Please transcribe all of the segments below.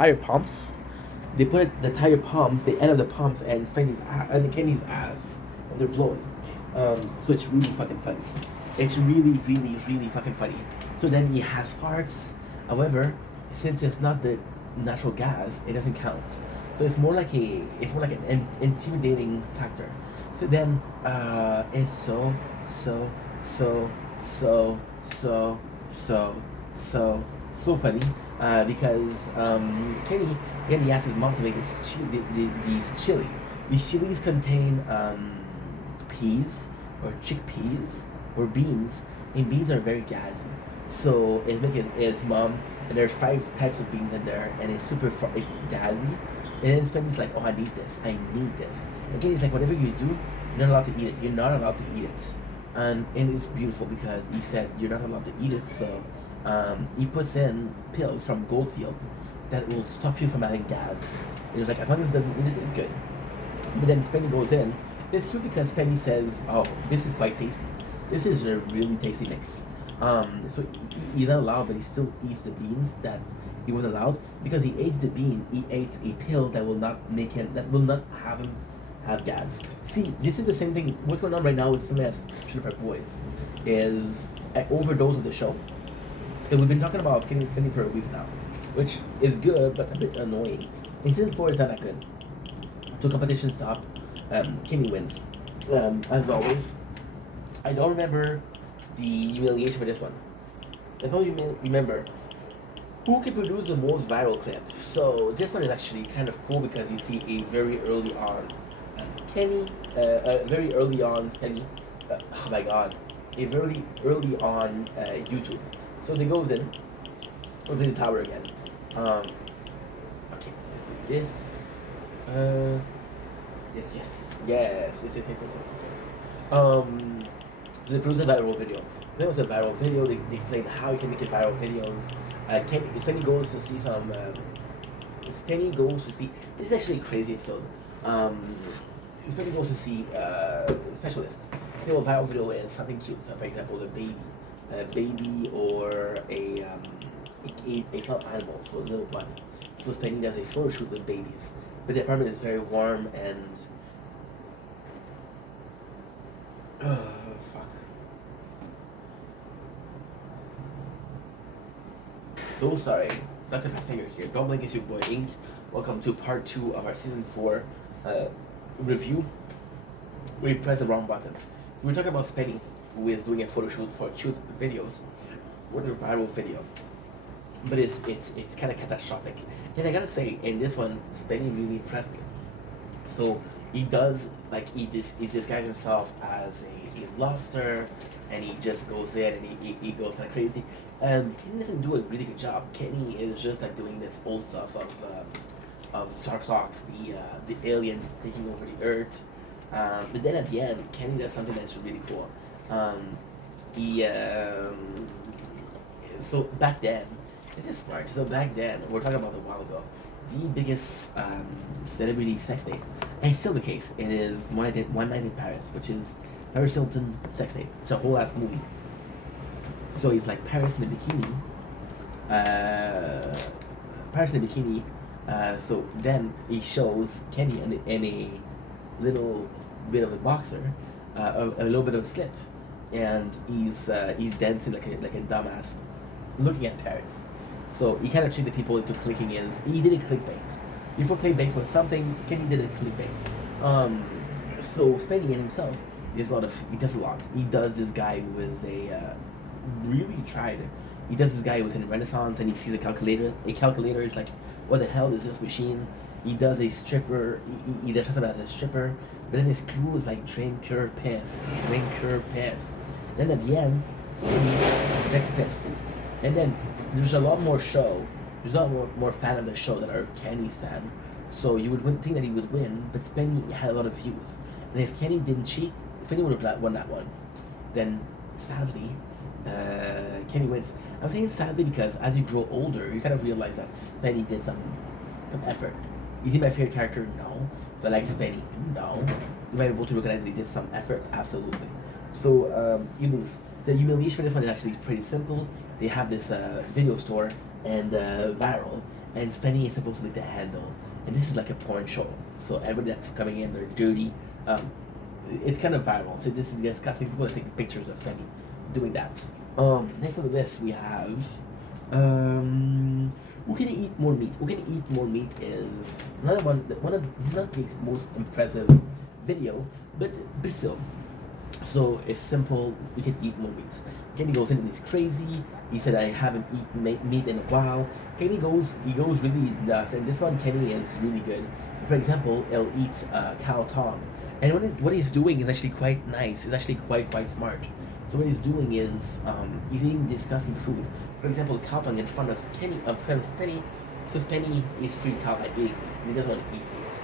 tire pumps. They put the tire pumps, the end of the pumps, and Kenny's ass, and they're blowing. So it's really fucking funny. It's really, really, really fucking funny. So then he has farts. However, since it's not the natural gas, it doesn't count. So it's more like an intimidating factor. So then it's so so so so so funny because Kenny again, he asked his mom to make these chili. These chilies contain peas or chickpeas or beans, and beans are very gassy. So it makes his mom, and there's 5 types of beans in there, and it's super gassy. And then Spenny's like, oh, I need this. And Kenny's like, whatever you do, you're not allowed to eat it. You're not allowed to eat it. And it's beautiful because he said you're not allowed to eat it. So he puts in pills from Goldfield that will stop you from having gas. It was like, as long as it doesn't eat it, it's good. But then Spenny goes in. It's cute because Spenny says, oh, this is quite tasty. This is a really tasty mix. So he's not allowed, but he still eats the beans that he wasn't allowed because he eats the bean. He eats a pill that will not have him have gas. See, this is the same thing. What's going on right now with Smith, Trailer Park Boys, is an overdose of the show. And we've been talking about Kenny Spenny for a week now, which is good but a bit annoying. In season 4, it's not that good. So competition stopped. Kenny wins, as always. I don't remember the humiliation for this one. That's all you remember. Who can produce the most viral clip? So this one is actually kind of cool because you see a very early on Kenny, very early on Spenny. Oh my god, a very early on YouTube. So they goes in, open the tower again. Okay, let's do this. Yes. They produced a viral video. There was a viral video. They explained how you can make it viral videos. Spenny goes to see some. Spenny goes to see. This is actually a crazy episode. Spenny goes to see specialists. You know, a viral video is something cute. So for example, a baby or a small animal, so a little bunny. So Spenny does a photo shoot with babies, but the apartment is very warm and. Fuck. So sorry. Dr. Fat Finger here. Don't blink, it's your boy Ink. Welcome to part 2 of our season 4 review. We pressed the wrong button. We were talking about Spenny, who is doing a photo shoot for cute videos, with a viral video. But it's kind of catastrophic. And I gotta say, in this one, Spenny really impressed me. So he does, he disguises himself as a lobster, and he just goes in and he goes kind of crazy. Kenny doesn't do a really good job. Kenny is just doing this old stuff of Sarclox, the alien taking over the Earth. But then at the end, Kenny does something that's really cool. So back then, this is smart. So back then, we're talking about a while ago, the biggest celebrity sex tape, and it's still the case. It is One Night in Paris, which is Paris Hilton sex tape. It's a whole ass movie. So it's like Paris in a bikini. So then he shows Kenny in a little bit of a boxer, a little bit of a slip, and he's dancing like a dumbass, looking at Paris. So he kind of tricked the people into clicking he did a clickbait. Before clickbait was something, Kenny did a clickbait. So Spenny himself, he does a lot. He does this guy who is he does this guy who was in Renaissance and he sees a calculator. A calculator is like, what the hell is this machine? He does a stripper, he does something as a stripper, but then his clue is like drink your piss. Then at the end, Spenny takes piss. And then there's a lot more more fan of the show that are Kenny's fan. So you would think that he would win, but Spenny had a lot of views. And if Kenny didn't cheat, Spenny would have won that one. Then, sadly, Kenny wins. I'm saying sadly because as you grow older, you kind of realize that Spenny did some effort. Is he my favorite character? No. But like Spenny? No. You might be able to recognize that he did some effort? Absolutely. So, you lose. The humiliation for this one is actually pretty simple. They have this video store and viral, and Spenny is supposed to be the handle, and this is like a porn show. So everybody that's coming in, they're dirty. Um, it's kind of viral. So this is disgusting. People are taking pictures of Spenny doing that. Next on the list we have, who can eat more meat? Who can eat more meat is another one of not the most impressive video, but still. So it's simple. We can eat more meat. Kenny goes in and he's crazy. He said, "I haven't eaten meat in a while." He goes really nuts, and this one Kenny is really good. For example, he'll eat cow tongue, and what he's doing is actually quite nice. It's actually quite smart. So what he's doing is he's eating disgusting food. For example, cow tongue in front of Penny. So Penny is freaked out by eating it. He doesn't want to eat it.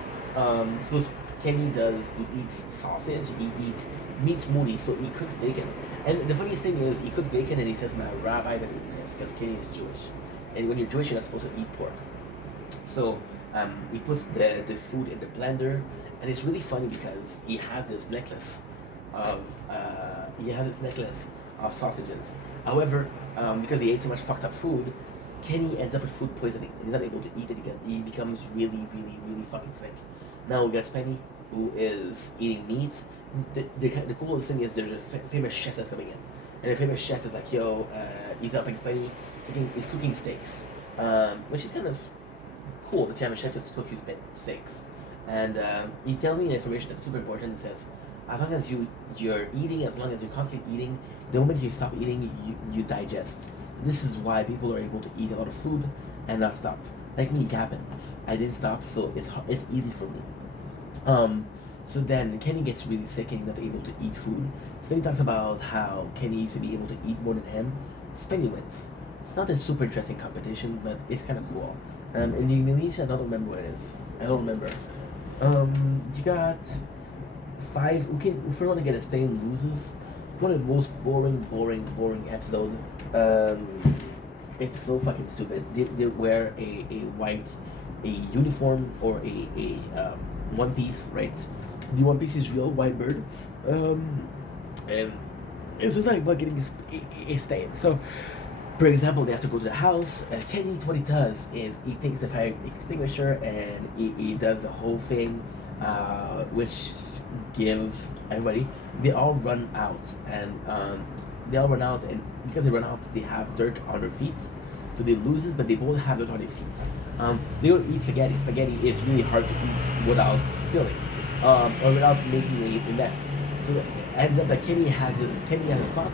So Kenny does. He eats sausage. He eats meat smoothie. So he cooks bacon. And the funniest thing is, he cooks bacon and he says, "My rabbi that eat this," because Kenny is Jewish. And when you're Jewish, you're not supposed to eat pork. So he puts the food in the blender, and it's really funny because he has this necklace of sausages. However, because he ate so much fucked up food, Kenny ends up with food poisoning, and he's not able to eat it again. He becomes really fucking sick. Now we got Spenny, who is eating meat. The coolest thing is there's a famous chef that's coming in, and the famous chef is like, "Yo, he's helping Spenny, he's cooking steaks," which is kind of cool that you have a chef that's cooking steaks. And he tells me the information that's super important. He says, as long as you're eating, as long as you're constantly eating, the moment you stop eating, you digest. This is why people are able to eat a lot of food and not stop. Like me, it happened. I didn't stop, so it's easy for me. So then Kenny gets really sick and he's not able to eat food. Spenny talks about how Kenny used to be able to eat more than him. Spenny wins. It's not a super interesting competition, but it's kind of cool. In the humiliation, I don't remember what it is. I don't remember. You got 5. Who first one to get a stain loses. One of the most boring episode. It's so fucking stupid. They wear a white, a uniform or a one piece, right? The one piece is real white bird, and it's just like about getting a stain. So, for example, they have to go to the house, and Kenny, what he does is he takes the fire extinguisher and he does the whole thing, which gives everybody. They all run out, and because they run out, they have dirt on their feet, so they lose it, but they both have dirt on their feet. They don't eat spaghetti. Spaghetti is really hard to eat without spilling, or without making a mess. So it ends up that Kenny has a spot.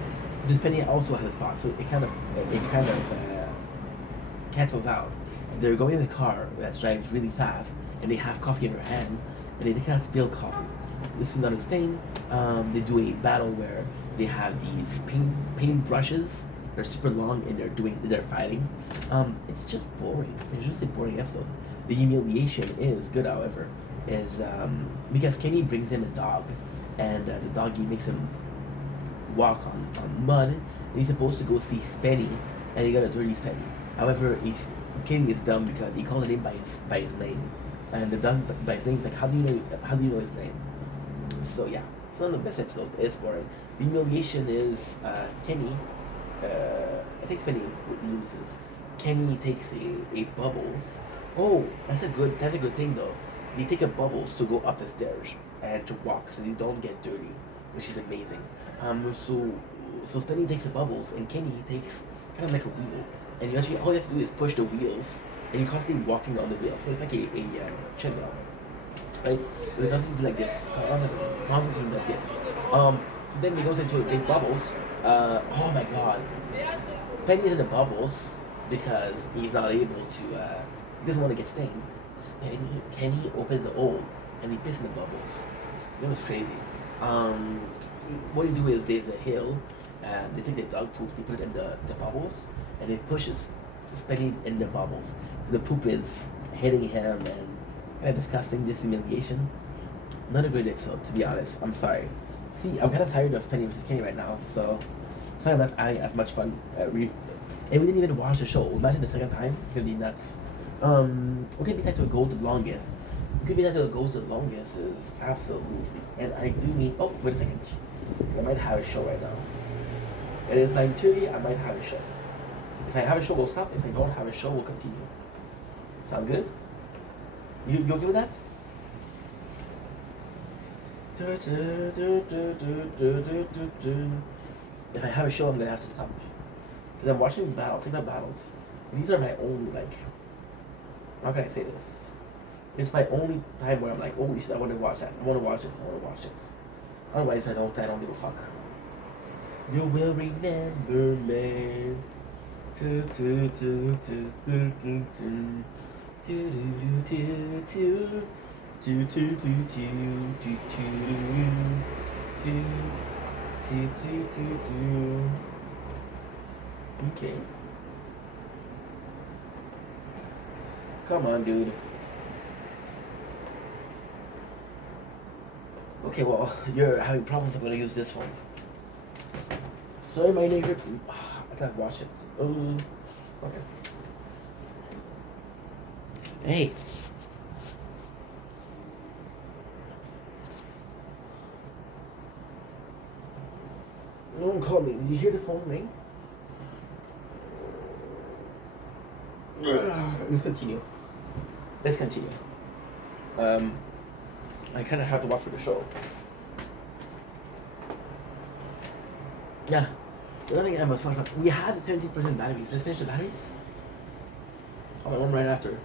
This Penny also has a spot, so it kind of cancels out. They're going in the car that's driving really fast, and they have coffee in their hand, and they cannot spill coffee. This is not a stain. They do a battle where they have these paint brushes. They're super long and they're fighting. It's just boring. It's just a boring episode. The humiliation is good, however, is because Kenny brings him a dog, and the doggy makes him walk on mud, and he's supposed to go see Spenny, and he got a dirty Spenny. However, Kenny is dumb because he called the name by his name, and the dog by his name is like, how do you know his name? So yeah, it's not the best episode. It's boring. The humiliation is Kenny. I think Spenny loses. Kenny takes a bubbles. Oh, that's a good thing though. They take a bubbles to go up the stairs and to walk, so they don't get dirty, which is amazing. So Spenny takes the bubbles, and Kenny takes kind of like a wheel, and you actually all you have to do is push the wheels, and you're constantly walking on the wheel. So it's like a treadmill, right? You're constantly do like this, constantly like this. So then he goes into a big bubbles. Oh my God, Penny is in the bubbles because he's not able to. He doesn't want to get stained. Kenny opens the hole and he pisses in the bubbles. It was crazy. What you do is there's a hill, and they take the dog poop, they put it in the bubbles, and it pushes Spenny in the bubbles. So the poop is hitting him, and kind of disgusting, this humiliation. Not a great episode, to be honest. I'm sorry. See, I'm kind of tired of Spenny versus Kenny right now, so sorry I'm not having as much fun. And we didn't even watch the show. Imagine the second time, it's gonna be nuts. Okay, be tied to a goal the longest. Could be that the goes the longest is absolutely. And I do need. Oh, wait a second. I might have a show right now. It is 9:30. I might have a show. If I have a show, we'll stop. If I don't have a show, we'll continue. Sound good? You okay with that? If I have a show, I'm gonna have to stop. Because I'm watching battles, TikTok battles. These are my only, like, how can I say this? It's my only time where I'm like, holy shit, I want to watch that. I want to watch this. I want to watch this. Otherwise, I don't give a fuck. You will remember me. Do do do do do do do. Do do do do do do do do do do do do do. Okay. Come on, dude. Okay, well, you're having problems. I'm gonna use this one. Sorry, my neighbor. I can't watch it. Okay. Hey. No one called me. Did you hear the phone ring? Let's continue. Let's continue. I kind of have to watch for the show. Yeah. The other thing I must watch. We have 17% batteries. Let's finish the batteries. Oh, one right after.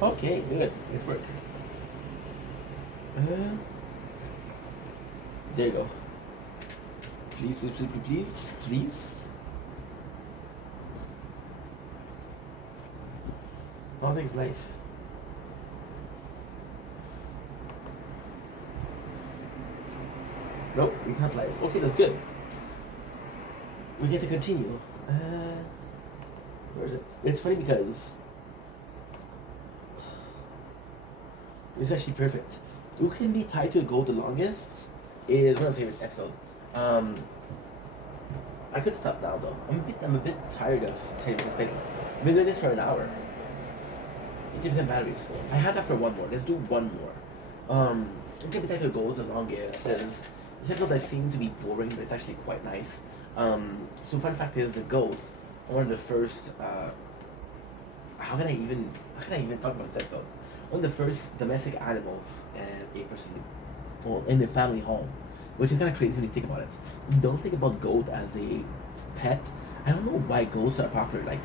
Okay, good. Let's work. There you go. Please, please, please, please, please. Nothing's life. Nope, it's not live. Okay, that's good. We get to continue. Where is it? It's funny because it's actually perfect. Who can be tied to a goal the longest is one of my favorite episodes. I could stop now though. I'm a bit tired of spinning. I've been doing this for an hour. 50% batteries. I have that for one more. Let's do one more. Who can be tied to a goal the longest is this episode that seemed to be boring, but it's actually quite nice. So fun fact is the goats are one of the first how can I even talk about this episode? One of the first domestic animals in a person, well, in the family home, which is kind of crazy when you think about it. You don't think about goat as a pet. I don't know why goats are popular. Like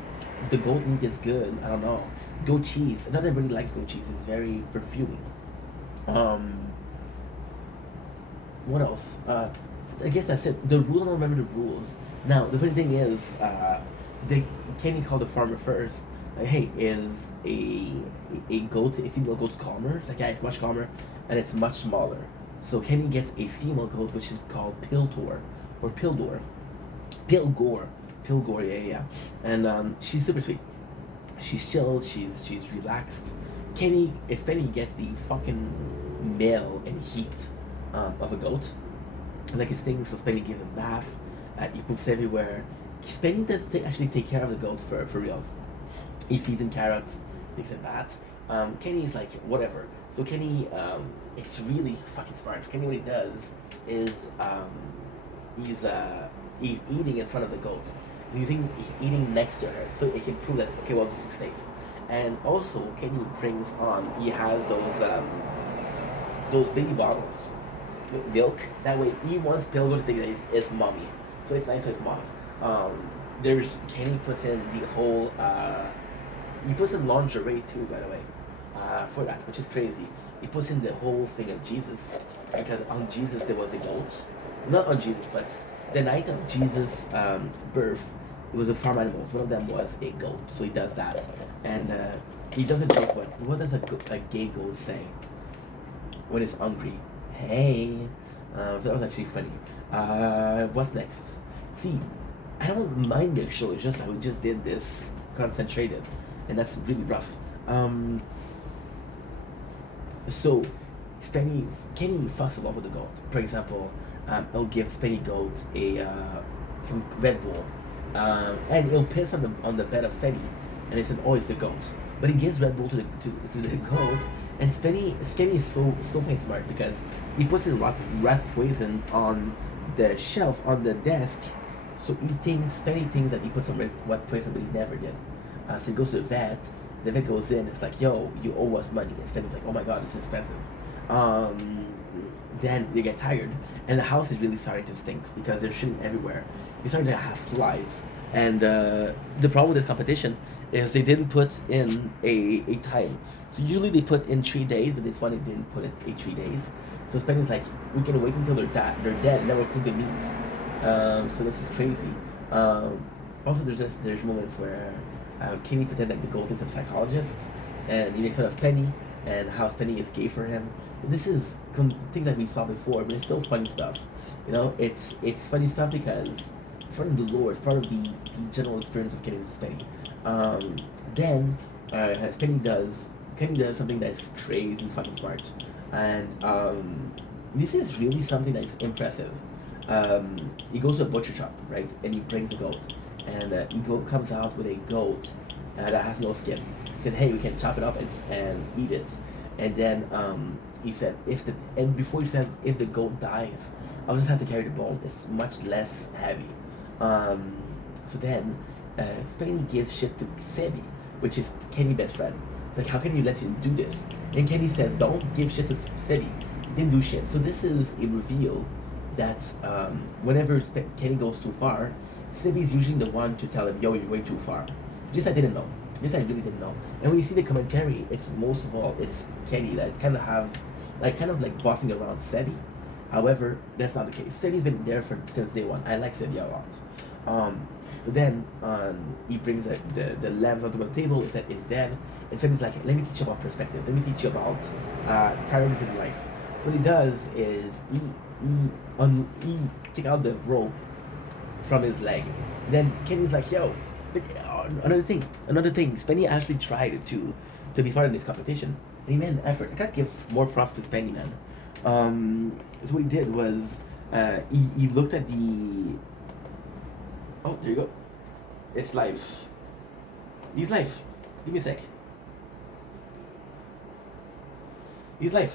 the goat meat is good. I don't know. Goat cheese. Not everybody likes goat cheese. It's very perfuming. What else? I guess that's it. The rules, I don't remember the rules. Now, the funny thing is, Kenny called the farmer first. Like, hey, is a goat, a female goat's calmer? It's like, yeah, it's much calmer, and it's much smaller. So Kenny gets a female goat, which is called Piltor, or Pildor. Pilgor, yeah. And she's super sweet. She's chilled, she's relaxed. Spenny gets the fucking male and heat of a goat. Like his thing, so Spenny gives him a bath. He poops everywhere. Spenny does actually take care of the goat for reals. He feeds him carrots, takes him baths. Kenny is like whatever. So Kenny, it's really fucking smart. Kenny, what he does is he's eating in front of the goat. He's eating next to her, so it can prove that okay, well, this is safe. And also, Kenny brings on. He has those baby bottles. Milk. That way, he wants Pilgrim to think that it's mommy. So it's nice for his mom. Kenny puts in the whole. He puts in lingerie too, by the way, for that, which is crazy. He puts in the whole thing of Jesus because on Jesus there was a goat. Not on Jesus, but the night of Jesus' birth, it was a farm animals. One of them was a goat, so he does that, and he doesn't joke. But what does a gay goat say when it's hungry? Hey, so that was actually funny. What's next? See, I don't mind the show. It's just that we just did this concentrated, and that's really rough. So, Kenny fucks a lot with the goat. For example, he'll give Spenny goat some Red Bull, and he'll piss on the bed of Spenny, and it says, "Oh, it's the goat." But he gives Red Bull to the goat, And Spenny is so fucking smart because he puts in rat poison on the shelf on the desk, so Spenny thinks that he put some rat poison, but he never did. So he goes to the vet. The vet goes in. It's like, yo, you owe us money. And Spenny's like, oh my god, this is expensive. Then they get tired, and the house is really starting to stink because they're shitting everywhere. You're starting to have flies, and the problem with this competition is they didn't put in a time. So usually they put in 3 days, but this one they didn't put it in 3 days. So Spenny's like, we can wait until they're dead, and then we'll cook the meat. So this is crazy. Also, there's moments where Kenny pretend like the gold is a psychologist, and he makes fun of Spenny and how Spenny is gay for him. This is thing that we saw before, but it's still funny stuff. You know, it's funny stuff because it's part of the lore, it's part of the general experience of Kenny and Spenny. Then Kenny does something that's crazy fucking smart, and this is really something that's impressive. He goes to a butcher shop, right, and he brings a goat, and comes out with a goat that has no skin. He said, "Hey, we can chop it up and eat it." And then he said, before he said, if the goat dies, I'll just have to carry the bone. It's much less heavy. So then, Spenny gives shit to Sebi, which is Kenny's best friend. It's like, how can you let him do this? And Kenny says, don't give shit to Sebi. He didn't do shit. So this is a reveal that whenever Kenny goes too far, Sebi's usually the one to tell him, yo, you're going too far. This I didn't know. This I really didn't know. And when you see the commentary, it's most of all, it's Kenny that kind of like bossing around Sebi. However, that's not the case. Sebi's been there since day one. I like Sebi a lot. So then he brings the lambs onto the table. It's dead. And Sebi's like, let me teach you about perspective. Let me teach you about priorities in life. So what he does is he take out the rope from his leg. Then Kenny's like, yo, but, another thing. Spenny actually tried to be part of this competition. And he made an effort. I gotta give more props to Spenny, man. So what he did was he looked at the. Oh, there you go. It's live. He's live. Give me a sec. He's live.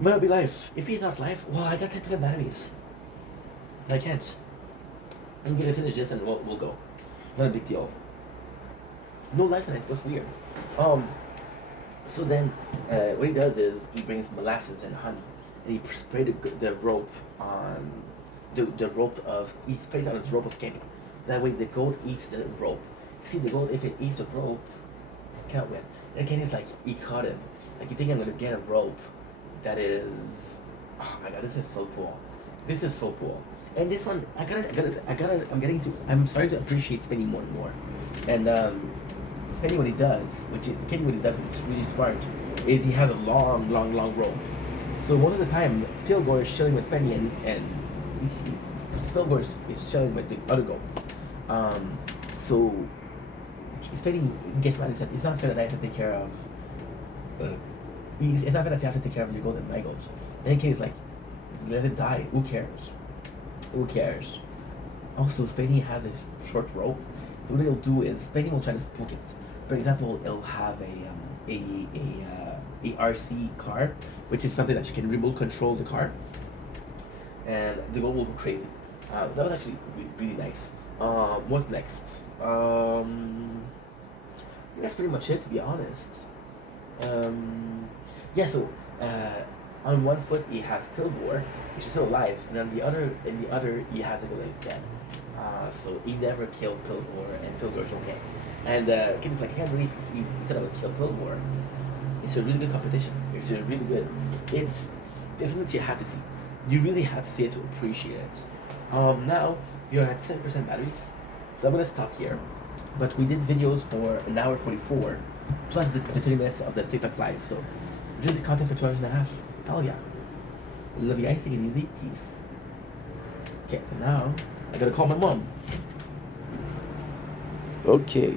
But it'll be live. If he's not live, well, I got 10% batteries. I can't. I'm gonna finish this and we'll go. Not a big deal. No live tonight. That's weird. So then, what he does is he brings molasses and honey, and he sprays the rope on the rope of he sprays on his rope of Kenny. That way, the goat eats the rope. See, the goat, if it eats the rope, can't win. And Kenny's like, he caught him. Like, you think I'm gonna get a rope that is, oh my god, this is so cool. This is so cool. And this one, I'm starting to appreciate Spenny more and more. And Spenny, what he does, which is really smart, is he has a long rope. So most of the time, Pilgor is chilling with Spenny, and Pilgor is chilling with the other goats. So Spenny gets mad and said, it's not fair that I have to take care of. It's not fair that you have to take care of your goat and my goat. And Kenny's like, let it die. Who cares? Who cares? Also, Spenny has a short rope. So what he'll do is Spenny will try to spook it. For example, it'll have a RC car, which is something that you can remote control the car, and the goat will go crazy. So that was actually really nice. What's next? That's pretty much it, to be honest. Yeah. So on one foot he has Pilgor, which is still alive, and on the other, he has a goat that is dead. So he never killed Pilgor, and Pilgor's okay. And Kim's like, I can't believe you said I would kill Pilgor. It's a really good competition. It's a really good. It's something you have to see. You really have to see it to appreciate it. Now you're at 7% batteries, so I'm gonna stop here. But we did videos for an hour 44, plus the 30 minutes of the TikTok live. So just the content for 2 hours and a half. Hell yeah. Love you guys. Take it easy. Peace. Okay, so now I gotta call my mom. Okay.